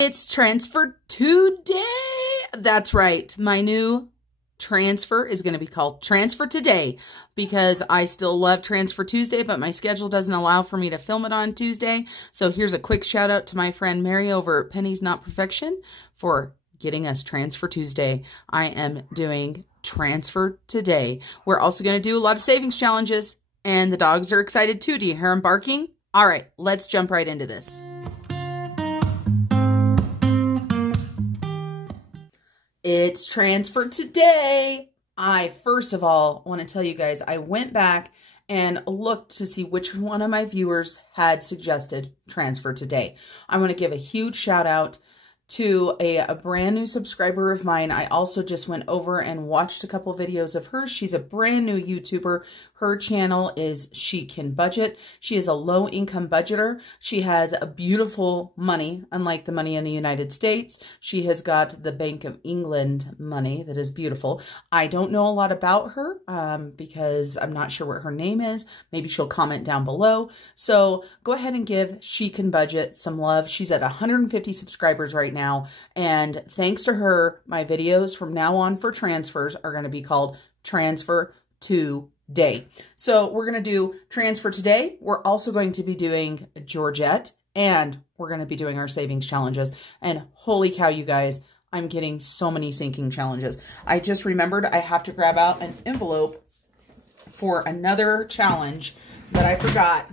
It's transfer today. That's right. My new transfer is going to be called Transfer Today because I still love Transfer Tuesday, but my schedule doesn't allow for me to film it on Tuesday. So here's a quick shout out to my friend Mary over at Penny's Not Perfection for getting us Transfer Tuesday. I am doing Transfer Today. We're also going to do a lot of savings challenges, and the dogs are excited too. Do you hear them barking? All right, let's jump right into this. It's Transfer Today. I, first of all, want to tell you guys, I went back and looked to see which one of my viewers had suggested Transfer Today. I want to give a huge shout out to a brand new subscriber of mine. I also just went over and watched a couple videos of hers. She's a brand new YouTuber. Her channel is She Can Budget. She is a low income budgeter. She has a beautiful money, unlike the money in the United States. She has got the Bank of England money that is beautiful. I don't know a lot about her because I'm not sure what her name is. Maybe she'll comment down below. So go ahead and give She Can Budget some love. She's at 150 subscribers right now. And thanks to her, my videos from now on for transfers are going to be called Transfer Today. So we're going to do Transfer Today. We're also going to be doing Georgette, and we're going to be doing our savings challenges. And holy cow, you guys, I'm getting so many sinking challenges. I just remembered I have to grab out an envelope for another challenge that I forgot.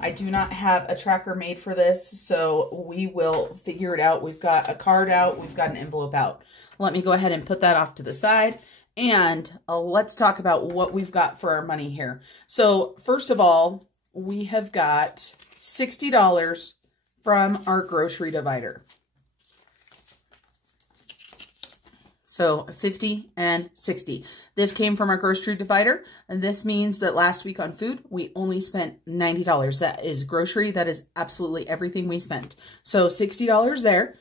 I do not have a tracker made for this, so we will figure it out. We've got a card out. We've got an envelope out. Let me go ahead and put that off to the side, and let's talk about what we've got for our money here. So first of all, we have got $60 from our grocery divider. So 50 and 60. This came from our grocery divider, and this means that last week on food, we only spent $90. That is grocery. That is absolutely everything we spent. So $60 there.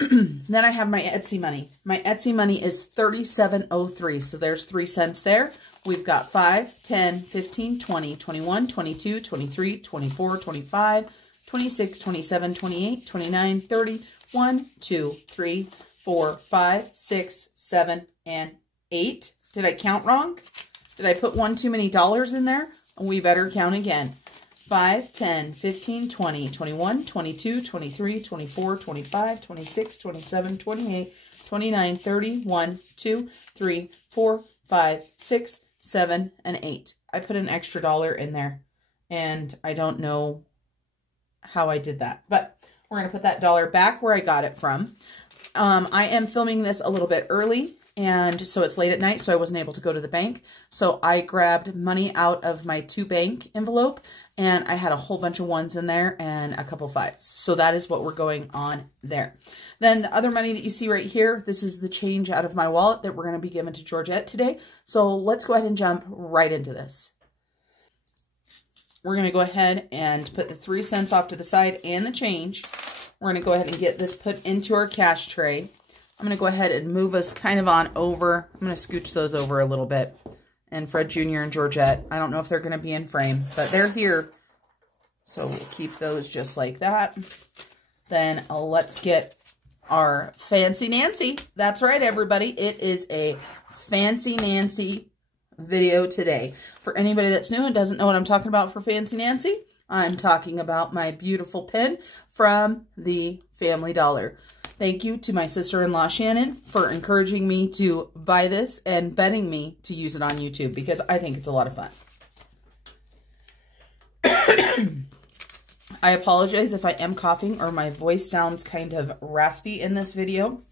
Then I have my Etsy money. My Etsy money is $37.03. So there's 3 cents there. We've got 5, 10, 15, 20, 21, 22, 23, 24, 25, 26, 27, 28, 29, 30, 1, 2, 3, 4, 5, 6, 7, and 8. Did I count wrong? Did I put one too many dollars in there? We better count again. 5, 10, 15, 20, 21, 22, 23, 24, 25, 26, 27, 28, 29, 30, 1, 2, 3, 4, 5, 6, 7, and 8. I put an extra dollar in there, and I don't know how I did that, but we're going to put that dollar back where I got it from. I am filming this a little bit early, and so it's late at night, so I wasn't able to go to the bank. So I grabbed money out of my 2 bank envelope, and I had a whole bunch of ones in there and a couple 5s. So that is what we're going on there. Then the other money that you see right here, this is the change out of my wallet that we're going to be giving to Georgette today. So let's go ahead and jump right into this. We're going to go ahead and put the 3 cents off to the side and the change. We're going to go ahead and get this put into our cash tray. I'm going to go ahead and move us kind of on over. I'm going to scooch those over a little bit. And Fred Jr. and Georgette, I don't know if they're going to be in frame, but they're here. So we'll keep those just like that. Then let's get our Fancy Nancy. That's right, everybody. It is a Fancy Nancy video today. For anybody that's new and doesn't know what I'm talking about for Fancy Nancy, I'm talking about my beautiful pin from the Family Dollar. Thank you to my sister-in-law, Shannon, for encouraging me to buy this and betting me to use it on YouTube because I think it's a lot of fun. I apologize if I am coughing or my voice sounds kind of raspy in this video.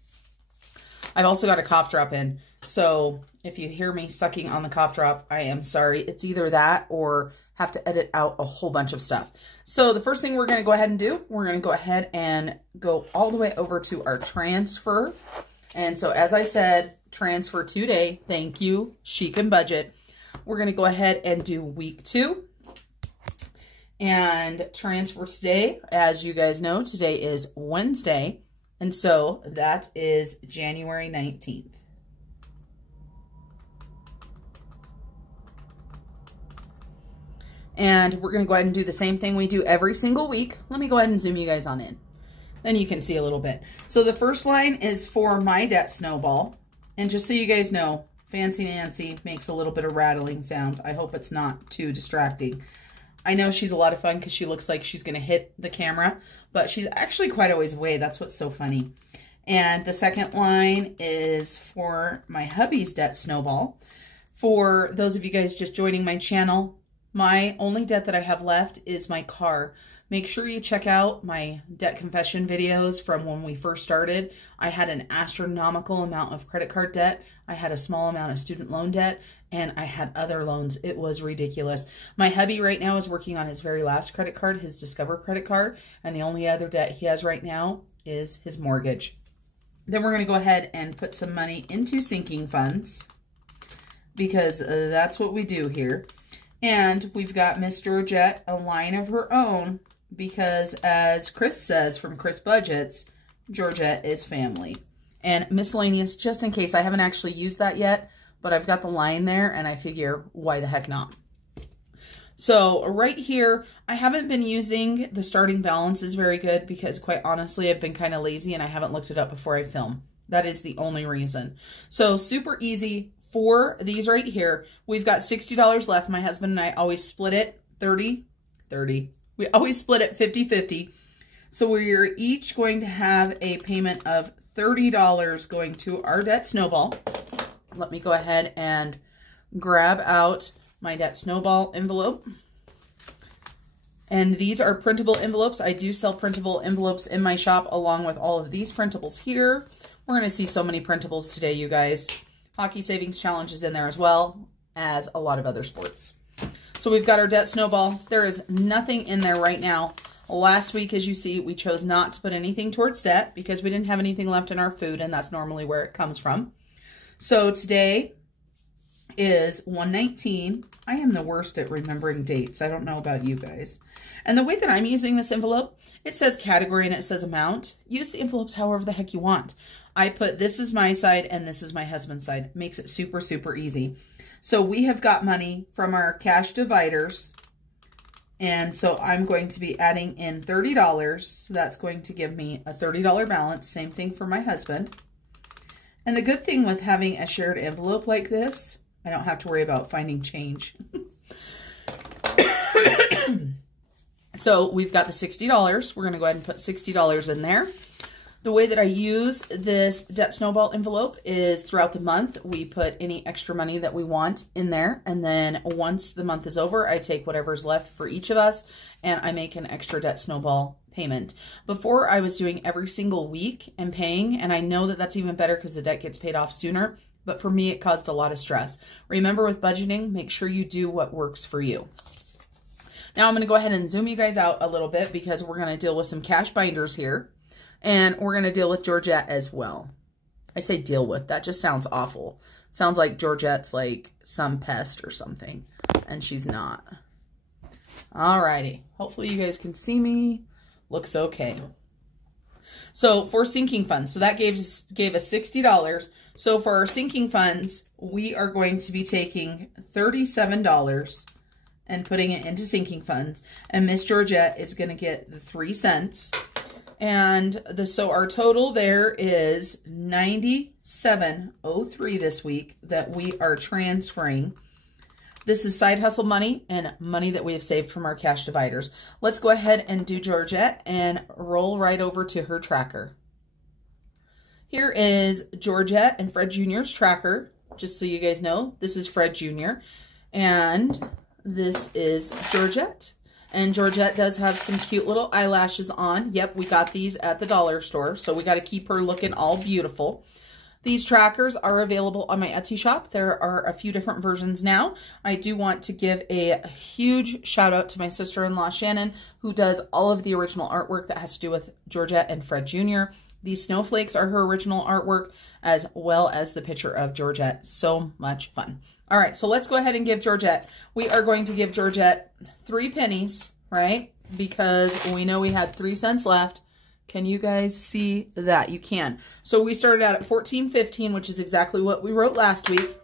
I've also got a cough drop in, so if you hear me sucking on the cough drop, I am sorry. It's either that or have to edit out a whole bunch of stuff. So the first thing we're going to go ahead and do, we're going to go ahead and go all the way over to our transfer. And so as I said, Transfer Today, thank you, She Can Budget. We're going to go ahead and do week 2. And Transfer Today, as you guys know, today is Wednesday. And so that is January 19th. And we're going to go ahead and do the same thing we do every single week. Let me go ahead and zoom you guys on in. then you can see a little bit. So the first line is for my debt Snowball. And just so you guys know, Fancy Nancy makes a little bit of rattling sound. I hope it's not too distracting. I know she's a lot of fun because she looks like she's going to hit the camera, but she's actually quite a ways away. That's what's so funny. And the second line is for my hubby's debt Snowball. For those of you guys just joining my channel, my only debt that I have left is my car. Make sure you check out my debt confession videos from when we first started. I had an astronomical amount of credit card debt. I had a small amount of student loan debt, and I had other loans. It was ridiculous. My hubby right now is working on his very last credit card, his Discover credit card, and the only other debt he has right now is his mortgage. Then we're going to go ahead and put some money into sinking funds because that's what we do here. And we've got Miss Georgette a line of her own because, as Chris says from Chris Budgets, Georgette is family. And miscellaneous, just in case. I haven't actually used that yet, but I've got the line there, and I figure, why the heck not? So right here, I haven't been using the starting balance is very good because, quite honestly, I've been kind of lazy and I haven't looked it up before I film. That is the only reason. So super easy for these right here. We've got $60 left. My husband and I always split it 30. We always split it 50-50. So we're each going to have a payment of $30 going to our debt Snowball. Let me go ahead and grab out my debt Snowball envelope. And these are printable envelopes. I do sell printable envelopes in my shop along with all of these printables here. We're going to see so many printables today, you guys. Hockey Savings Challenge is in there as well as a lot of other sports. So we've got our debt Snowball. There is nothing in there right now. Last week, as you see, we chose not to put anything towards debt because we didn't have anything left in our food, and that's normally where it comes from. So today is 1/19. I am the worst at remembering dates. I don't know about you guys. And the way that I'm using this envelope, it says category and it says amount. Use the envelopes however the heck you want. I put this is my side and this is my husband's side. Makes it super, super easy. So we have got money from our cash dividers. And so I'm going to be adding in $30. That's going to give me a $30 balance. Same thing for my husband. And the good thing with having a shared envelope like this, I don't have to worry about finding change. So we've got the $60. We're going to go ahead and put $60 in there. The way that I use this debt Snowball envelope is throughout the month, we put any extra money that we want in there. And then once the month is over, I take whatever's left for each of us and I make an extra debt Snowball payment. Before, I was doing every single week and paying, and I know that that's even better because the debt gets paid off sooner. But for me, it caused a lot of stress. Remember, with budgeting, make sure you do what works for you. Now I'm going to go ahead and zoom you guys out a little bit because we're going to deal with some cash binders here. And we're going to deal with Georgette as well. I say deal with. That just sounds awful. Sounds like Georgette's like some pest or something. And she's not. Alrighty. Hopefully you guys can see me. Looks okay. So for sinking funds. So that gave us $60. So for our sinking funds, we are going to be taking $37 and putting it into sinking funds. And Miss Georgette is going to get the 3 cents. And so our total there is $97.03 this week that we are transferring. This is side hustle money and money that we have saved from our cash dividers. Let's go ahead and do Georgette and roll right over to her tracker. Here is Georgette and Fred Jr.'s tracker. Just so you guys know, this is Fred Jr. and this is Georgette. And Georgette does have some cute little eyelashes on. Yep, we got these at the dollar store, so we got to keep her looking all beautiful. These trackers are available on my Etsy shop. There are a few different versions now. I do want to give a huge shout out to my sister-in-law, Shannon, who does all of the original artwork that has to do with Georgette and Fred Jr. These snowflakes are her original artwork, as well as the picture of Georgette. So much fun. All right, so let's go ahead and give Georgette. We are going to give Georgette 3 pennies, right? Because we know we had 3 cents left. Can you guys see that? You can. So we started out at $14.15, which is exactly what we wrote last week.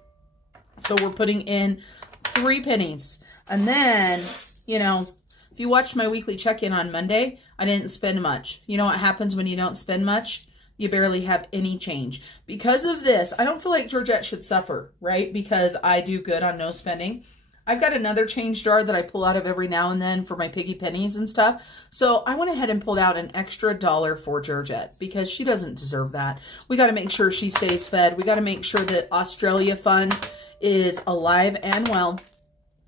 So we're putting in 3 pennies. And then, you know, If you watched my weekly check-in on Monday, I didn't spend much. You know what happens when you don't spend much? You barely have any change. Because of this, I don't feel like Georgette should suffer, right? Because I do good on no spending. I've got another change jar that I pull out of every now and then for my piggy pennies and stuff. So I went ahead and pulled out an extra $1 for Georgette because she doesn't deserve that. We got to make sure she stays fed. We got to make sure that Australia Fund is alive and well.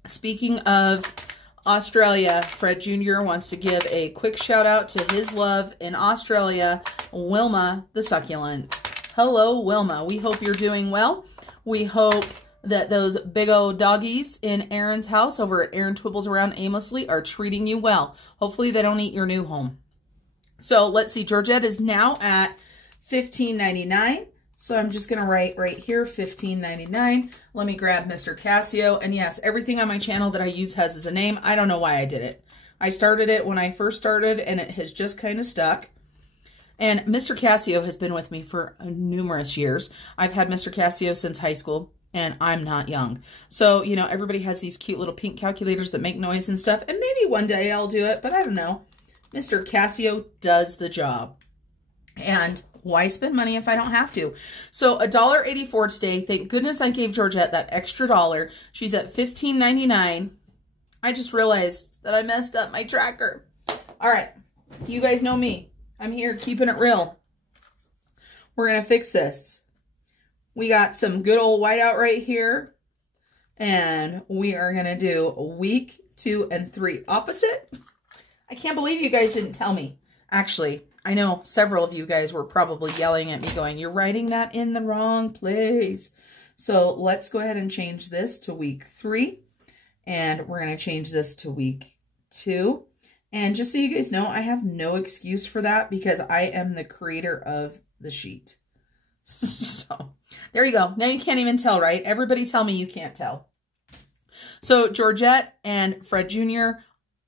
Speaking of Australia, Fred Jr. wants to give a quick shout out to his love in Australia, Wilma the Succulent. Hello, Wilma. We hope you're doing well. We hope that those big old doggies in Erin's house over at Erin Twibbles Around Aimlessly are treating you well. Hopefully they don't eat your new home. So let's see, Georgette is now at $15.99. So I'm just going to write right here, $15.99. Let me grab Mr. Casio. And yes, everything on my channel that I use has a name. I don't know why I did it. I started it when I first started and it has just kind of stuck. And Mr. Casio has been with me for numerous years. I've had Mr. Casio since high school. And I'm not young. So, you know, everybody has these cute little pink calculators that make noise and stuff. And maybe one day I'll do it, but I don't know. Mr. Casio does the job. And why spend money if I don't have to? So $1.84 today. Thank goodness I gave Georgette that extra $1. She's at $15.99. I just realized that I messed up my tracker. All right. You guys know me. I'm here keeping it real. We're going to fix this. We got some good old whiteout right here. And we are going to do week 2 and 3 opposite. I can't believe you guys didn't tell me. Actually, I know several of you guys were probably yelling at me going, you're writing that in the wrong place. So let's go ahead and change this to week 3. And we're going to change this to week 2. And just so you guys know, I have no excuse for that because I am the creator of the sheet. So there you go. Now you can't even tell, right? Everybody tell me you can't tell. So Georgette and Fred Jr.,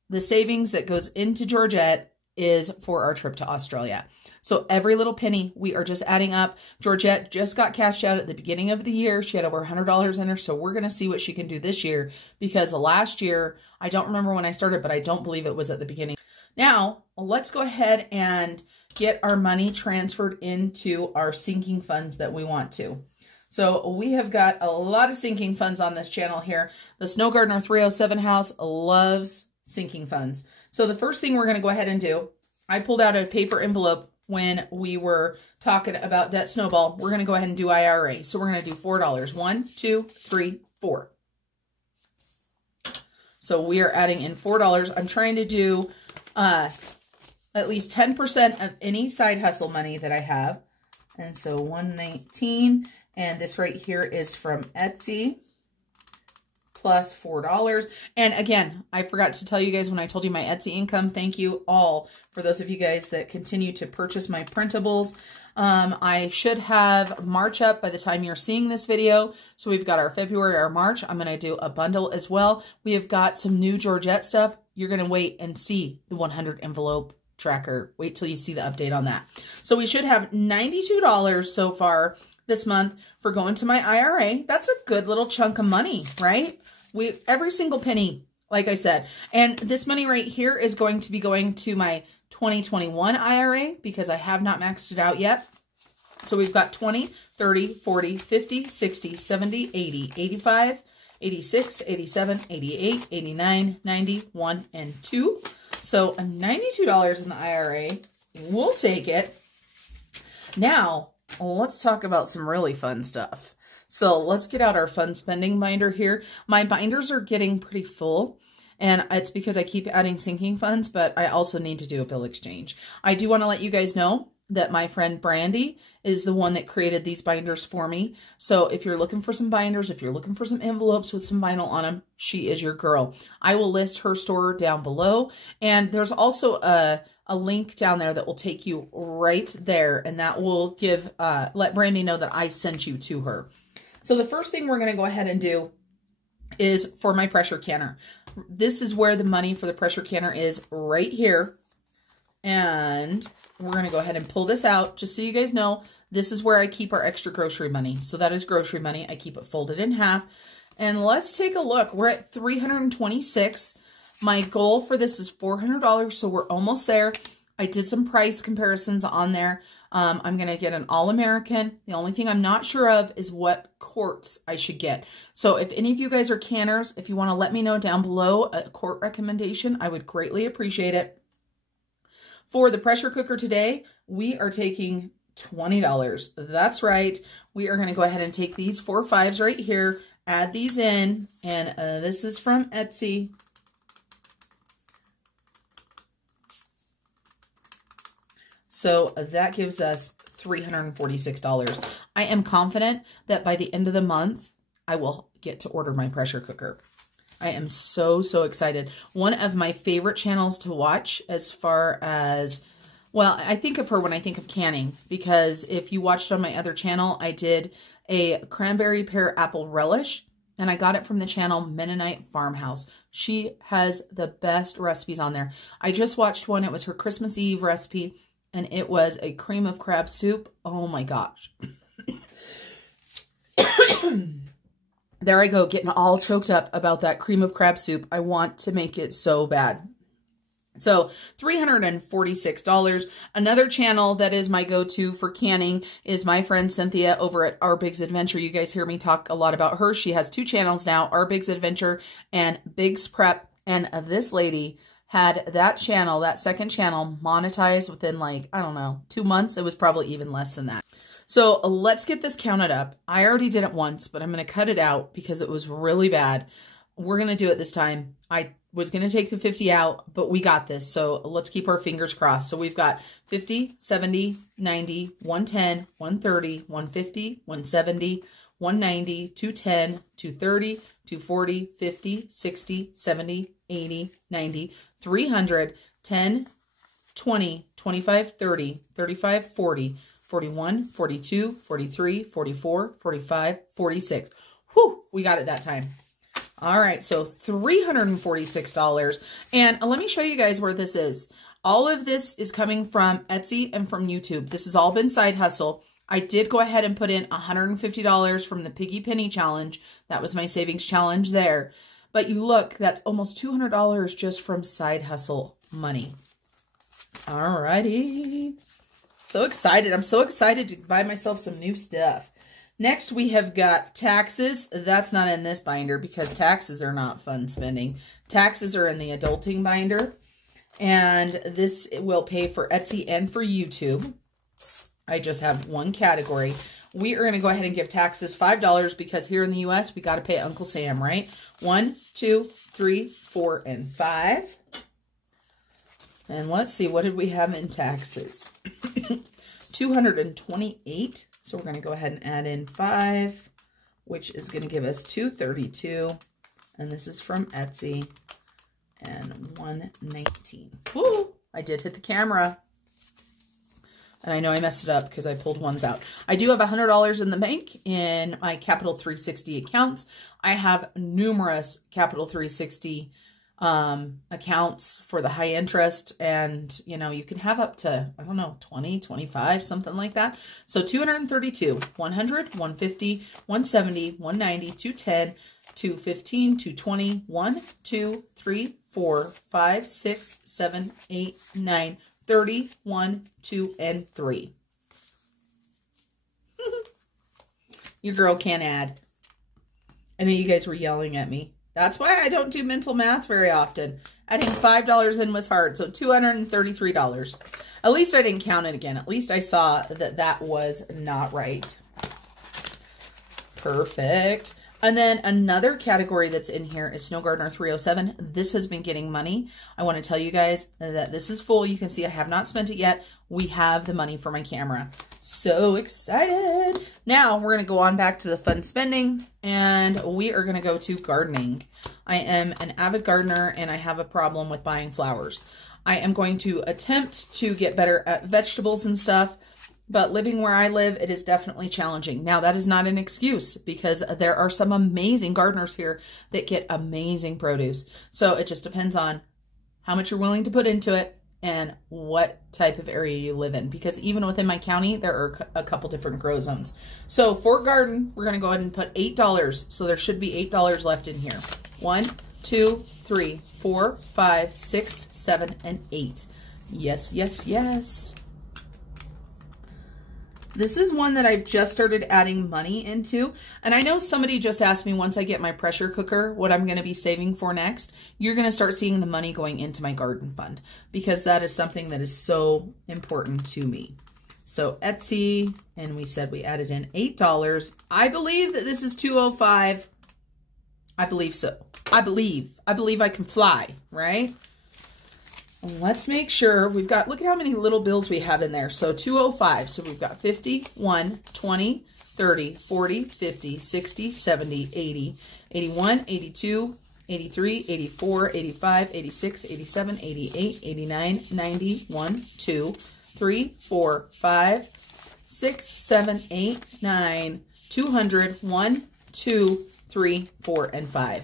the savings that goes into Georgette is for our trip to Australia. So every little penny we are just adding up. Georgette just got cashed out at the beginning of the year. She had over $100 in her. So we're going to see what she can do this year because last year, I don't remember when I started, but I don't believe it was at the beginning. Now, let's go ahead and get our money transferred into our sinking funds that we want to. So we have got a lot of sinking funds on this channel here. The Snow Gardener 307 house loves sinking funds. So the first thing we're going to go ahead and do, I pulled out a paper envelope when we were talking about Debt Snowball. We're going to go ahead and do IRA. So we're going to do $4. 1, 2, 3, 4. So we are adding in $4. I'm trying to do at least 10% of any side hustle money that I have. And so 119, and this right here is from Etsy, plus $4. And again, I forgot to tell you guys when I told you my Etsy income, thank you all for those of you guys that continue to purchase my printables. I should have March up by the time you're seeing this video. So we've got our February, our March. I'm going to do a bundle as well. We have got some new Georgette stuff. You're going to wait and see the 100 envelope tracker. Wait till you see the update on that. So we should have $92 so far this month for going to my IRA. That's a good little chunk of money, right? Every single penny, like I said. And this money right here is going to be going to my 2021 IRA because I have not maxed it out yet. So we've got 20, 30, 40, 50, 60, 70, 80, 85, 86, 87, 88, 89, 90, 1, and 2. So a $92 in the IRA. We'll take it. Now, let's talk about some really fun stuff. So let's get out our fun spending binder here. My binders are getting pretty full. And it's because I keep adding sinking funds, but I also need to do a bill exchange. I do want to let you guys know that my friend Brandy is the one that created these binders for me. So if you're looking for some binders, if you're looking for some envelopes with some vinyl on them, she is your girl. I will list her store down below. And there's also a link down there that will take you right there. And that will give, let Brandy know that I sent you to her. So the first thing we're going to go ahead and do is for my pressure canner. This is where the money for the pressure canner is right here. And we're going to go ahead and pull this out just so you guys know. This is where I keep our extra grocery money. So that is grocery money. I keep it folded in half. And let's take a look. We're at $326. My goal for this is $400, so we're almost there. I did some price comparisons on there. I'm going to get an All-American. The only thing I'm not sure of is what quarts I should get. So if any of you guys are canners, if you want to let me know down below a quart recommendation, I would greatly appreciate it. For the pressure cooker today, we are taking $20. That's right. We are going to go ahead and take these 4 5s right here, add these in, and this is from Etsy. So that gives us $346. I am confident that by the end of the month, I will get to order my pressure cooker. I am so, so excited. One of my favorite channels to watch as far as, well, I think of her when I think of canning, because if you watched on my other channel, I did a cranberry pear apple relish, and I got it from the channel Mennonite Farmhouse. She has the best recipes on there. I just watched one. It was her Christmas Eve recipe, and it was a cream of crab soup. Oh my gosh. There I go, getting all choked up about that cream of crab soup. I want to make it so bad. So $346. Another channel that is my go-to for canning is my friend Cynthia over at Our Big's Adventure. You guys hear me talk a lot about her. She has 2 channels now, Our Big's Adventure and Big's Prep. And this lady had that channel, that second channel, monetized within like, I don't know, 2 months. It was probably even less than that. So let's get this counted up. I already did it once, but I'm going to cut it out because it was really bad. We're going to do it this time. I was going to take the 50 out, but we got this. So let's keep our fingers crossed. So we've got 50, 70, 90, 110, 130, 150, 170, 190, 210, 230, 240, 50, 60, 70, 80, 90, 300, 10, 20, 25, 30, 35, 40, 41, 42, 43, 44, 45, 46. Whew, we got it that time. All right, so $346. And let me show you guys where this is. All of this is coming from Etsy and from YouTube. This has all been side hustle. I did go ahead and put in $150 from the Piggy Penny Challenge. That was my savings challenge there. But you look, that's almost $200 just from side hustle money. All righty. So excited. I'm so excited to buy myself some new stuff. Next, we have got taxes. That's not in this binder because taxes are not fun spending. Taxes are in the adulting binder. And this will pay for Etsy and for YouTube. I just have one category. We are going to go ahead and give taxes $5 because here in the U.S., we got to pay Uncle Sam, right? 1, 2, 3, 4, and 5. And let's see, what did we have in taxes? 228. So we're going to go ahead and add in 5, which is going to give us 232. And this is from Etsy. And 119. Woo! I did hit the camera. And I know I messed it up because I pulled ones out. I do have $100 in the bank in my Capital 360 accounts. I have numerous Capital 360 accounts for the high interest, and you know, you can have up to, I don't know, 20, 25, something like that. So 232, 100, 150, 170, 190, 210, 215, 220, 1, 2, 3, 4, 5, 6, 7, 8, 9, 30, 1, 2, and 3. Your girl can't add. I know you guys were yelling at me. That's why I don't do mental math very often. Adding $5 in was hard, so $233. At least I didn't count it again. At least I saw that that was not right. Perfect. And then another category that's in here is Snow Gardener 307. This has been getting money. I want to tell you guys that this is full. You can see I have not spent it yet. We have the money for my camera. So excited. Now we're going to go on back to the fun spending, and we are going to go to gardening. I am an avid gardener and I have a problem with buying flowers. I am going to attempt to get better at vegetables and stuff, but living where I live, it is definitely challenging. Now, that is not an excuse because there are some amazing gardeners here that get amazing produce. So it just depends on how much you're willing to put into it and what type of area you live in. Because even within my county, there are a couple different grow zones. So for garden, we're going to go ahead and put $8. So there should be $8 left in here. 1, 2, 3, 4, 5, 6, 7, and 8. Yes, yes, yes. This is one that I've just started adding money into. And I know somebody just asked me once I get my pressure cooker what I'm going to be saving for next. You're going to start seeing the money going into my garden fund because that is something that is so important to me. So Etsy, and we said we added in $8. I believe that this is $205. I believe so. I believe I can fly, right? And let's make sure we've got, look at how many little bills we have in there. So 205. So we've got 50, 1, 20, 30, 40, 50, 60, 70, 80, 81, 82, 83, 84, 85, 86, 87, 88, 89, 90, 1, 2, 3, 4, 5, 6, 7, 8, 9, 200, 1, 2, 3, 4, and 5.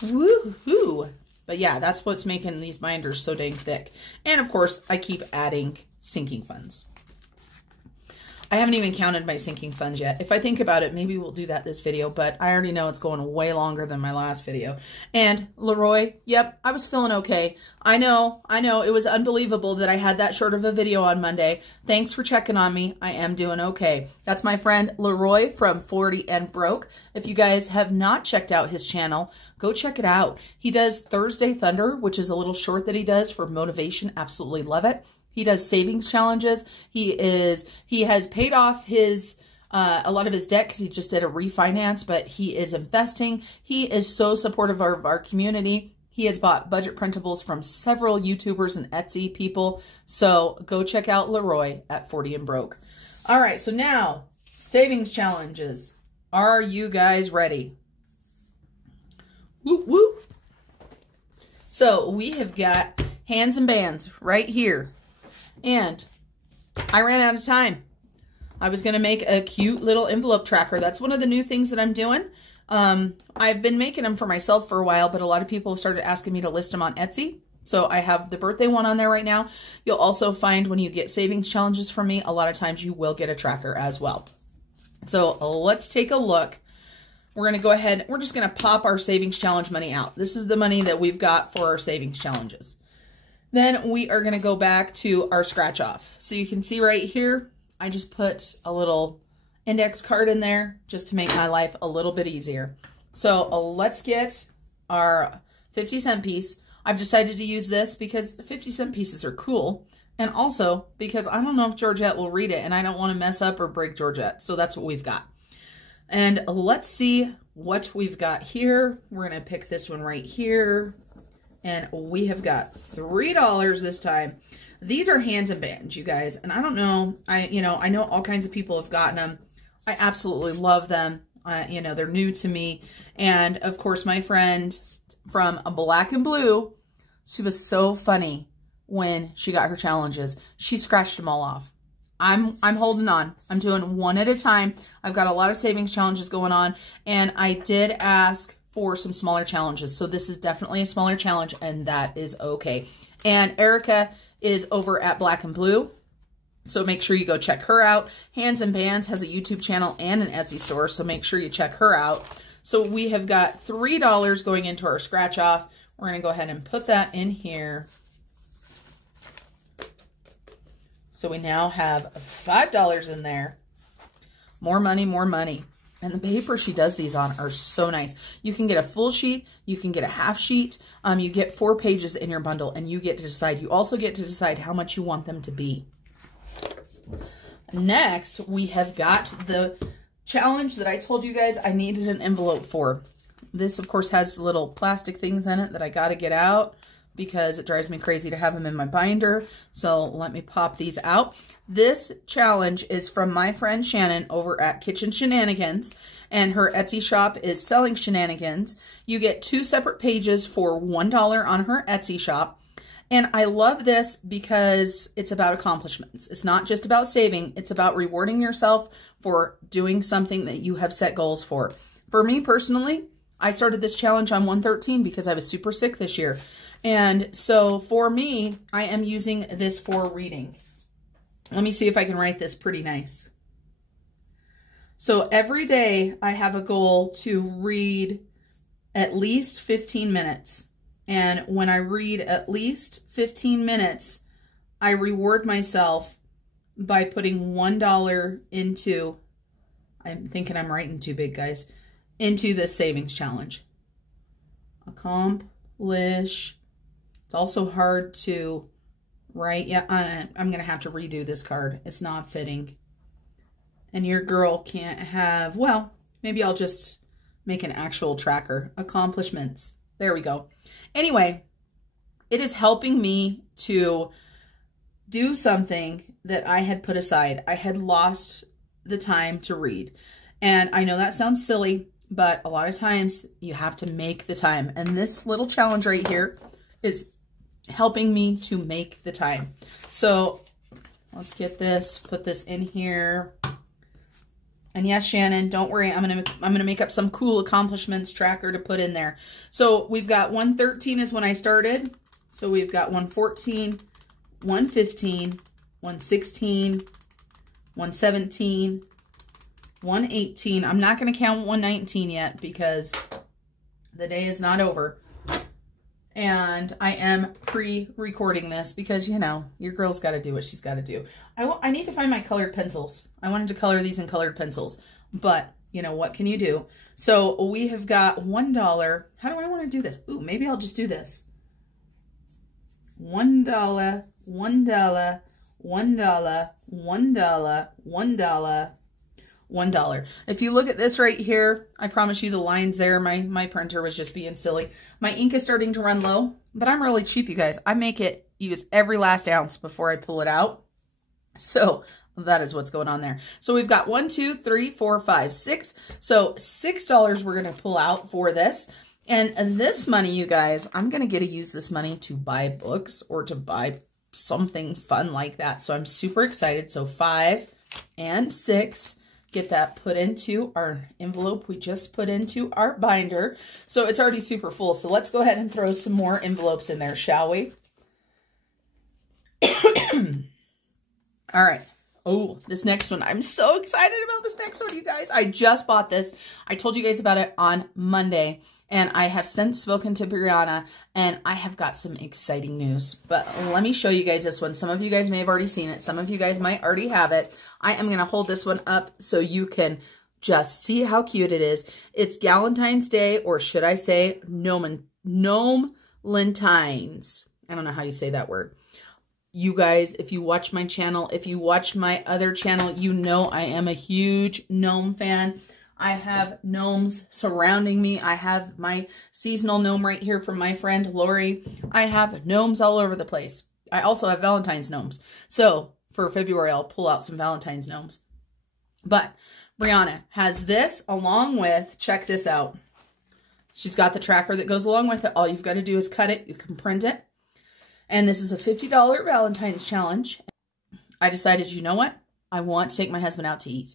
Woohoo! But yeah, that's what's making these binders so dang thick. And of course, I keep adding sinking funds. I haven't even counted my sinking funds yet. If I think about it, maybe we'll do that this video, but I already know it's going way longer than my last video. And Leroy, yep, I was feeling okay. I know, it was unbelievable that I had that short of a video on Monday. Thanks for checking on me. I am doing okay. That's my friend Leroy from 40 and Broke. If you guys have not checked out his channel, go check it out. He does Thursday Thunder, which is a little short that he does for motivation. Absolutely love it. He does savings challenges. He has paid off his a lot of his debt because he just did a refinance, but he is investing. He is so supportive of our community. He has bought budget printables from several YouTubers and Etsy people. So go check out Leroy at 40 and Broke. All right, so now savings challenges. Are you guys ready? Whoop, whoop. So we have got hands and bands right here. And I ran out of time. I was going to make a cute little envelope tracker. That's one of the new things that I'm doing. I've been making them for myself for a while, but a lot of people have started asking me to list them on Etsy. So I have the birthday one on there right now. You'll also find when you get savings challenges from me, a lot of times you will get a tracker as well. So let's take a look. We're going to go ahead. We're just going to pop our savings challenge money out. This is the money that we've got for our savings challenges. Then we are going to go back to our scratch off. So you can see right here, I just put a little index card in there just to make my life a little bit easier. So let's get our 50-cent piece. I've decided to use this because 50-cent pieces are cool. And also because I don't know if Georgette will read it and I don't want to mess up or break Georgette. So that's what we've got. And let's see what we've got here. We're going to pick this one right here. And we have got $3 this time. These are hands and bands, you guys. And I don't know, I know all kinds of people have gotten them. I absolutely love them. They're new to me. And of course, my friend from Black and Blue, she was so funny when she got her challenges. She scratched them all off. I'm holding on. I'm doing one at a time. I've got a lot of savings challenges going on. And I did ask for some smaller challenges. So this is definitely a smaller challenge and that is okay. And Erica is over at Black and Blue. So make sure you go check her out. Hands and Bands has a YouTube channel and an Etsy store. So make sure you check her out. So we have got $3 going into our scratch off. We're going to go ahead and put that in here. So we now have $5 in there. More money, more money. And the paper she does these on are so nice. You can get a full sheet. You can get a half sheet. You get 4 pages in your bundle and you get to decide. You also get to decide how much you want them to be. Next, we have got the challenge that I told you guys I needed an envelope for. This, of course, has little plastic things in it that I got to get out because it drives me crazy to have them in my binder. So let me pop these out. This challenge is from my friend Shannon over at Kitchen Shenanigans, and her Etsy shop is Selling Shenanigans. You get 2 separate pages for $1 on her Etsy shop. And I love this because it's about accomplishments. It's not just about saving. It's about rewarding yourself for doing something that you have set goals for. For me personally, I started this challenge on 113 because I was super sick this year. And so for me, I am using this for reading. Let me see if I can write this pretty nice. So every day I have a goal to read at least 15 minutes. And when I read at least 15 minutes, I reward myself by putting $1 into, I'm thinking I'm writing too big, guys, into this savings challenge. Accomplish. It's also hard to write. Yeah, I'm going to have to redo this card. It's not fitting. And your girl can't have, well, maybe I'll just make an actual tracker. Accomplishments. There we go. Anyway, it is helping me to do something that I had put aside. I had lost the time to read. And I know that sounds silly, but a lot of times you have to make the time. And this little challenge right here is helping me to make the time. So let's get this, put this in here. And yes, Shannon, don't worry. I'm gonna make up some cool accomplishments tracker to put in there. So we've got 113 is when I started. So we've got 114, 115, 116, 117, 118. I'm not gonna count 119 yet because the day is not over. And I am pre-recording this because, you know, your girl's got to do what she's got to do. I need to find my colored pencils. I wanted to color these in colored pencils, but you know, what can you do? So we have got $1. How do I want to do this? Ooh, maybe I'll just do this. $1, $1, $1, $1, $1, $1. If you look at this right here, I promise you the lines there, my printer was just being silly. My ink is starting to run low, but I'm really cheap, you guys. I make it use every last ounce before I pull it out. So that is what's going on there. So we've got 1, 2, 3, 4, 5, 6. So $6 we're going to pull out for this. And this money, you guys, I'm going to get to use this money to buy books or to buy something fun like that. So I'm super excited. So 5 and 6. Get that put into our envelope we just put into our binder. So it's already super full. So let's go ahead and throw some more envelopes in there, shall we? All right. Oh, this next one. I'm so excited about this next one, you guys. I just bought this. I told you guys about it on Monday. And I have since spoken to Brianna, and I have got some exciting news. But let me show you guys this one. Some of you guys may have already seen it. Some of you guys might already have it. I am going to hold this one up so you can just see how cute it is. It's Galentine's Day, or should I say Gnome-lentines. I don't know how you say that word. You guys, if you watch my channel, if you watch my other channel, you know I am a huge gnome fan. I have gnomes surrounding me. I have my seasonal gnome right here from my friend Lori. I have gnomes all over the place. I also have Valentine's gnomes. So for February, I'll pull out some Valentine's gnomes. But Brianna has this along with, check this out. She's got the tracker that goes along with it. All you've got to do is cut it. You can print it. And this is a $50 Valentine's challenge. I decided, you know what? I want to take my husband out to eat.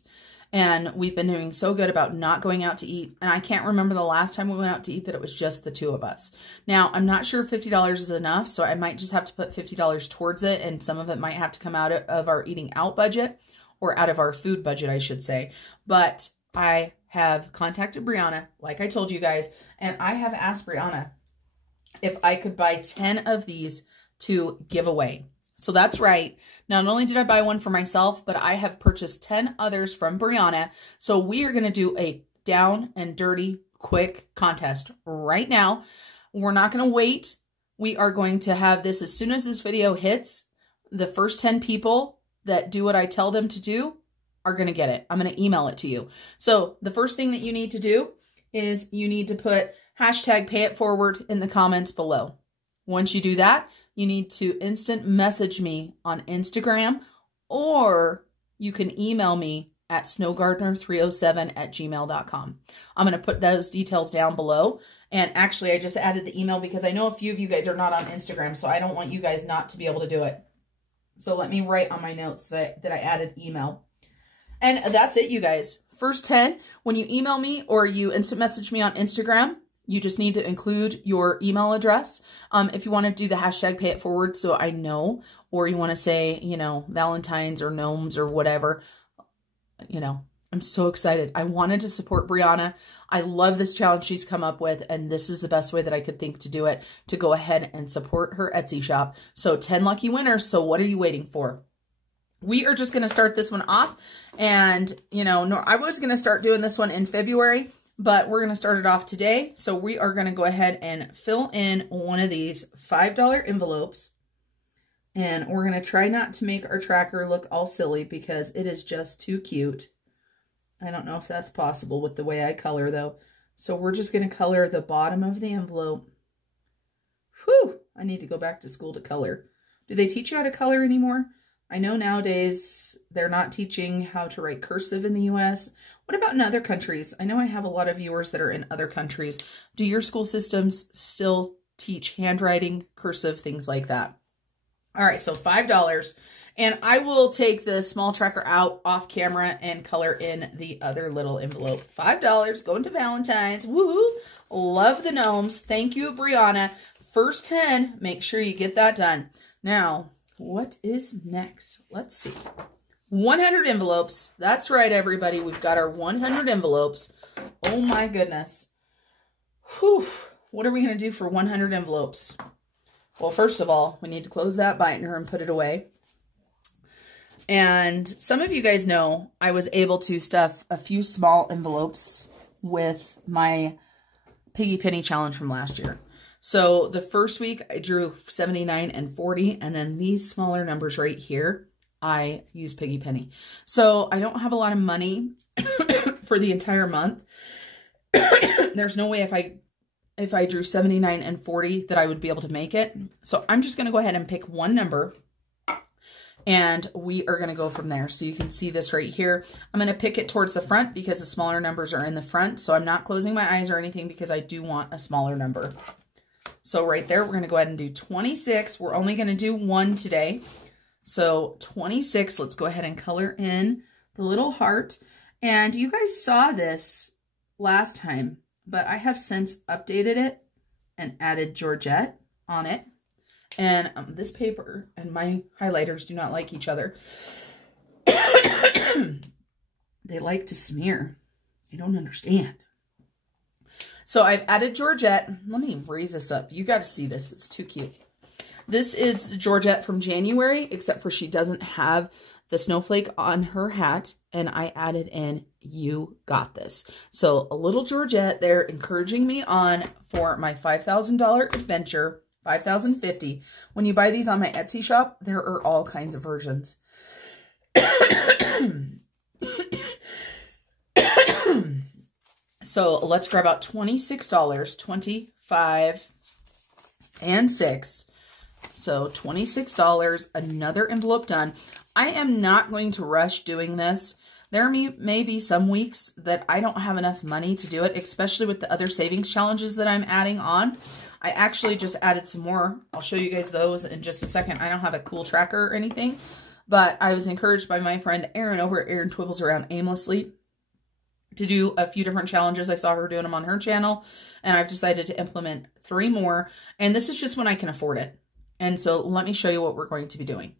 And we've been doing so good about not going out to eat. And I can't remember the last time we went out to eat that it was just the two of us. Now, I'm not sure if $50 is enough, so I might just have to put $50 towards it. And some of it might have to come out of our eating out budget, or out of our food budget, I should say. But I have contacted Brianna, like I told you guys, and I have asked Brianna if I could buy 10 of these to give away. So that's right. Not only did I buy one for myself, but I have purchased 10 others from Brianna. So we are going to do a down and dirty quick contest right now. We're not going to wait. We are going to have this as soon as this video hits. The first 10 people that do what I tell them to do are going to get it. I'm going to email it to you. So the first thing that you need to do is you need to put #PayItForward in the comments below. Once you do that, you need to instant message me on Instagram, or you can email me at snowgardener307@gmail.com. I'm going to put those details down below. And actually, I just added the email because I know a few of you guys are not on Instagram, so I don't want you guys not to be able to do it. So let me write on my notes that I added email. And that's it, you guys. First 10, when you email me or you instant message me on Instagram, you just need to include your email address. If you want to do the #PayItForward so I know, or you want to say, you know, Valentine's or gnomes or whatever, you know, I'm so excited. I wanted to support Brianna. I love this challenge she's come up with, and this is the best way that I could think to do it, to go ahead and support her Etsy shop. So 10 lucky winners. So what are you waiting for? We are just going to start this one off. And, you know, I was going to start doing this one in February, but we're going to start it off today. So we are going to go ahead and fill in one of these $5 envelopes. And we're going to try not to make our tracker look all silly because it is just too cute. I don't know if that's possible with the way I color though. So we're just going to color the bottom of the envelope. Whew, I need to go back to school to color. Do they teach you how to color anymore? I know nowadays they're not teaching how to write cursive in the US. What about in other countries? I know I have a lot of viewers that are in other countries. Do your school systems still teach handwriting, cursive, things like that? All right, so $5. And I will take the small tracker out off camera and color in the other little envelope. $5 going to Valentine's. Woohoo! Love the gnomes. Thank you, Brianna. First 10, make sure you get that done. Now, what is next? Let's see. 100 envelopes. That's right, everybody. We've got our 100 envelopes. Oh my goodness. Whew. What are we going to do for 100 envelopes? Well, first of all, we need to close that binder and put it away. And some of you guys know I was able to stuff a few small envelopes with my Piggy Penny challenge from last year. So the first week I drew 79 and 40, and then these smaller numbers right here, I use Piggy Penny. So I don't have a lot of money for the entire month. There's no way if I drew 79 and 40 that I would be able to make it. So I'm just going to go ahead and pick one number, and we are going to go from there. So you can see this right here. I'm going to pick it towards the front because the smaller numbers are in the front. So I'm not closing my eyes or anything because I do want a smaller number. So right there, we're going to go ahead and do 26. We're only going to do one today. So 26, let's go ahead and color in the little heart. And you guys saw this last time, but I have since updated it and added Georgette on it. And this paper and my highlighters do not like each other. They like to smear. I don't understand. So I've added Georgette. Let me raise this up. You got to see this. It's too cute. This is Georgette from January, except for she doesn't have the snowflake on her hat. And I added in You Got This. So a little Georgette there encouraging me on for my $5,000 adventure, $5,050. When you buy these on my Etsy shop, there are all kinds of versions. So let's grab out $26, 25 and 6. So $26, another envelope done. I am not going to rush doing this. There may be some weeks that I don't have enough money to do it, especially with the other savings challenges that I'm adding on. I actually just added some more. I'll show you guys those in just a second. I don't have a cool tracker or anything, but I was encouraged by my friend Erin over at Erin Twibbles around Aimlessly to do a few different challenges. I saw her doing them on her channel, and I've decided to implement 3 more. And this is just when I can afford it. And so let me show you what we're going to be doing.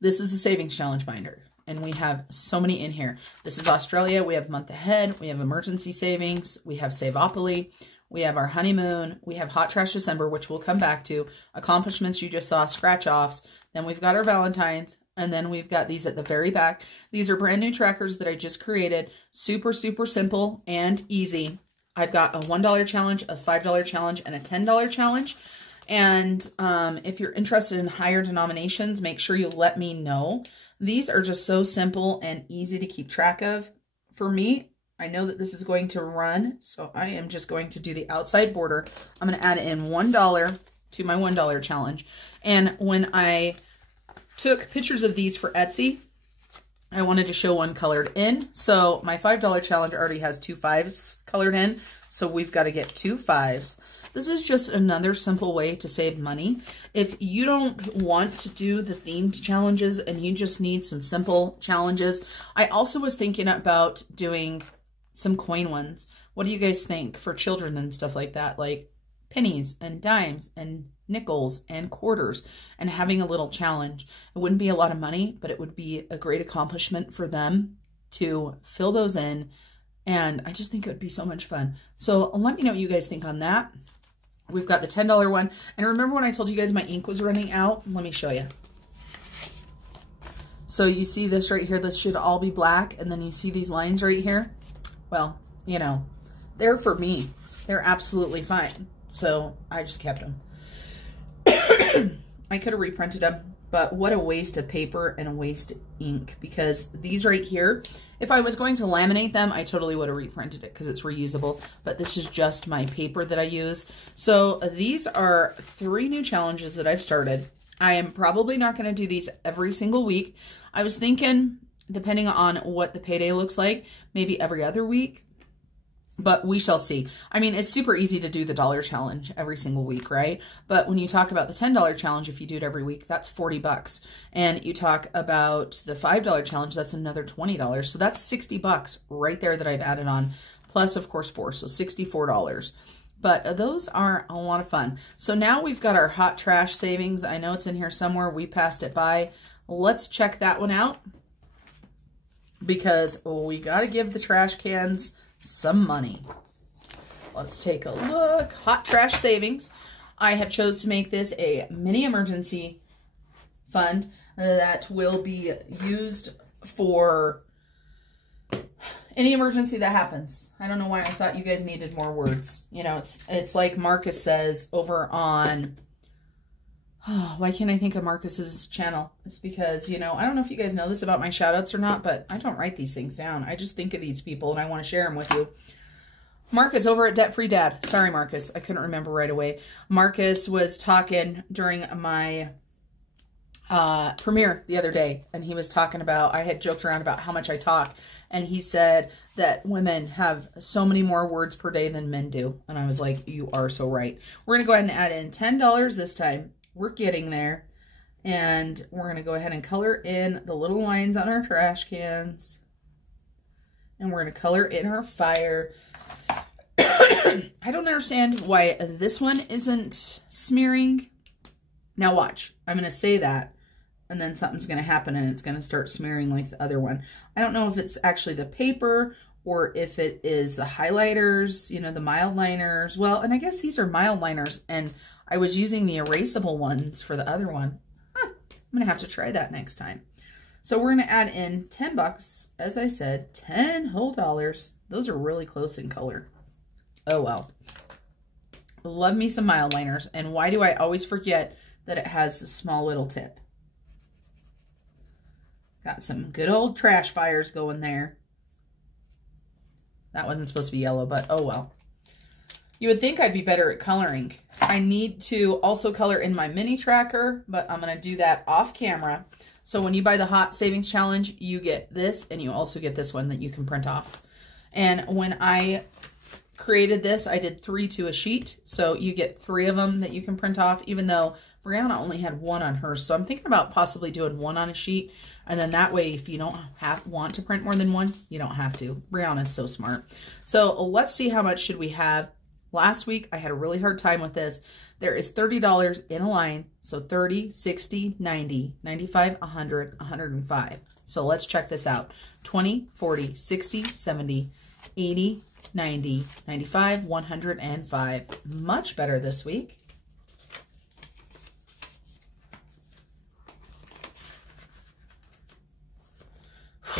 This is the savings challenge binder, and we have so many in here. This is Australia. We have month ahead. We have emergency savings. We have Saveopoly. We have our honeymoon. We have Hot Trash December, which we'll come back to. Accomplishments you just saw, scratch offs. Then we've got our Valentine's, and then we've got these at the very back. These are brand new trackers that I just created. Super, super simple and easy. I've got a $1 challenge, a $5 challenge, and a $10 challenge. And if you're interested in higher denominations, make sure you let me know. These are just so simple and easy to keep track of. For me, I know that this is going to run, so I am just going to do the outside border. I'm going to add in $1 to my $1 challenge. And when I took pictures of these for Etsy, I wanted to show one colored in. So my $5 challenge already has 2 5s colored in. So we've got to get 2 5s. This is just another simple way to save money. If you don't want to do the themed challenges and you just need some simple challenges, I also was thinking about doing some coin ones. What do you guys think for children and stuff like that? Like pennies and dimes and nickels and quarters and having a little challenge. It wouldn't be a lot of money, but it would be a great accomplishment for them to fill those in. And I just think it would be so much fun. So let me know what you guys think on that. We've got the $10 one. And remember when I told you guys my ink was running out? Let me show you. So you see this right here, this should all be black. And then you see these lines right here. Well, you know, they're for me. They're absolutely fine. So I just kept them. I could have reprinted them, but what a waste of paper and a waste of ink, because these right here, if I was going to laminate them, I totally would have reprinted it because it's reusable, but this is just my paper that I use. So these are 3 new challenges that I've started. I am probably not going to do these every single week. I was thinking, depending on what the payday looks like, maybe every other week. But we shall see. I mean, it's super easy to do the $1 challenge every single week, right? But when you talk about the $10 challenge, if you do it every week, that's $40. And you talk about the $5 challenge, that's another $20. So that's $60 right there that I've added on. Plus, of course, 4, so $64. But those are a lot of fun. So now we've got our hot trash savings. I know it's in here somewhere. We passed it by. Let's check that one out, because we got to give the trash cans some money. Let's take a look. Hot trash savings. I have chose to make this a mini emergency fund that will be used for any emergency that happens. I don't know why I thought you guys needed more words. You know, it's like Marcus says over on, oh, why can't I think of Marcus's channel? It's because, you know, I don't know if you guys know this about my shoutouts or not, but I don't write these things down. I just think of these people and I want to share them with you. Marcus over at Debt Free Dad. Sorry, Marcus. I couldn't remember right away. Marcus was talking during my premiere the other day, and he was talking about, I had joked around about how much I talk, and he said that women have so many more words per day than men do. And I was like, you are so right. We're going to go ahead and add in $10 this time. We're getting there, and we're going to go ahead and color in the little lines on our trash cans, and we're going to color in our fire. I don't understand why this one isn't smearing. Now watch, I'm going to say that, and then something's going to happen and it's going to start smearing like the other one. I don't know if it's actually the paper or if it is the highlighters, you know, the mild liners. Well, and I guess these are mild liners, and I was using the erasable ones for the other one. I'm going to have to try that next time. So we're going to add in $10, as I said, 10 whole dollars. Those are really close in color. Oh, well. Love me some mild liners. And why do I always forget that it has a small little tip? Got some good old trash fires going there. That wasn't supposed to be yellow, but oh well. You would think I'd be better at coloring. I need to also color in my mini tracker, but I'm going to do that off camera. So when you buy the Hot Savings Challenge, you get this, and you also get this one that you can print off. And when I created this, I did 3 to a sheet. So you get 3 of them that you can print off, even though Brianna only had 1 on hers. So I'm thinking about possibly doing 1 on a sheet. And then that way, if you don't want to print more than 1, you don't have to. Brianna's so smart. So let's see how much should we have. Last week, I had a really hard time with this. There is $30 in a line. So 30, 60, 90, 95, 100, 105. So let's check this out. 20, 40, 60, 70, 80, 90, 95, 105. Much better this week.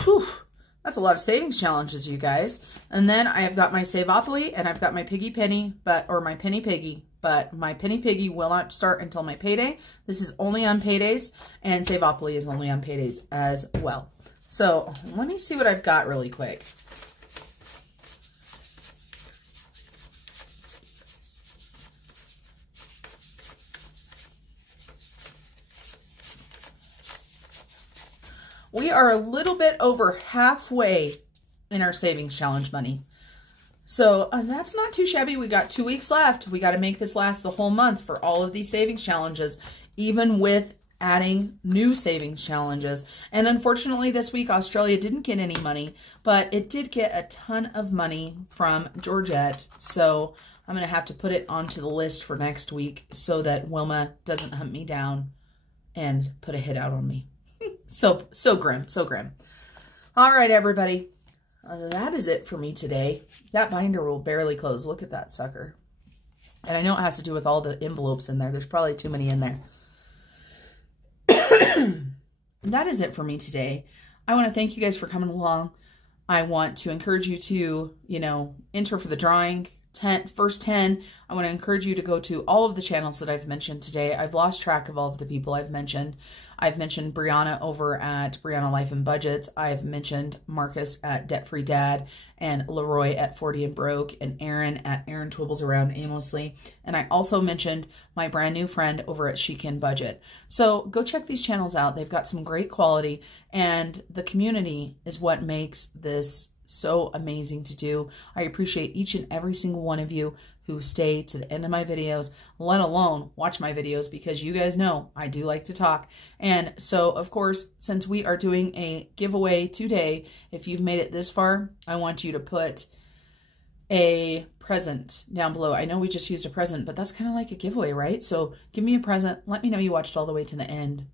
Whew, that's a lot of savings challenges, you guys. And then I have got my Savopoly and I've got my Piggy Penny, or my Penny Piggy, but my Penny Piggy will not start until my payday. This is only on paydays, and Savopoly is only on paydays as well. So let me see what I've got really quick. We are a little bit over halfway in our savings challenge money. So that's not too shabby. We got 2 weeks left. We got to make this last the whole month for all of these savings challenges, even with adding new savings challenges. And unfortunately this week, Australia didn't get any money, but it did get a ton of money from Georgette. So I'm going to have to put it onto the list for next week so that Wilma doesn't hunt me down and put a hit out on me. So grim, so grim. All right, everybody. That is it for me today. That binder will barely close. Look at that sucker. And I know it has to do with all the envelopes in there. There's probably too many in there. That is it for me today. I want to thank you guys for coming along. I want to encourage you to, you know, enter for the drawing. First 10. I want to encourage you to go to all of the channels that I've mentioned today. I've lost track of all of the people I've mentioned. I've mentioned Brianna over at Brianna Life and Budgets. I've mentioned Marcus at Debt Free Dad, and Leroy at 40 and Broke, and Erin at Erin Twibbles around Aimlessly. And I also mentioned my brand new friend over at Chic and Budget. So go check these channels out. They've got some great quality, and the community is what makes this so amazing to do. I appreciate each and every single one of you who stay to the end of my videos, let alone watch my videos, because you guys know I do like to talk. And so, of course, since we are doing a giveaway today, if you've made it this far, I want you to put a present down below. I know we just used a present, but that's kind of like a giveaway, right? So give me a present. Let me know you watched all the way to the end.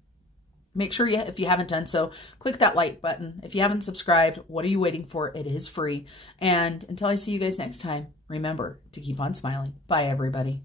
Make sure if you haven't done so, click that like button. If you haven't subscribed, what are you waiting for? It is free. And until I see you guys next time, remember to keep on smiling. Bye, everybody.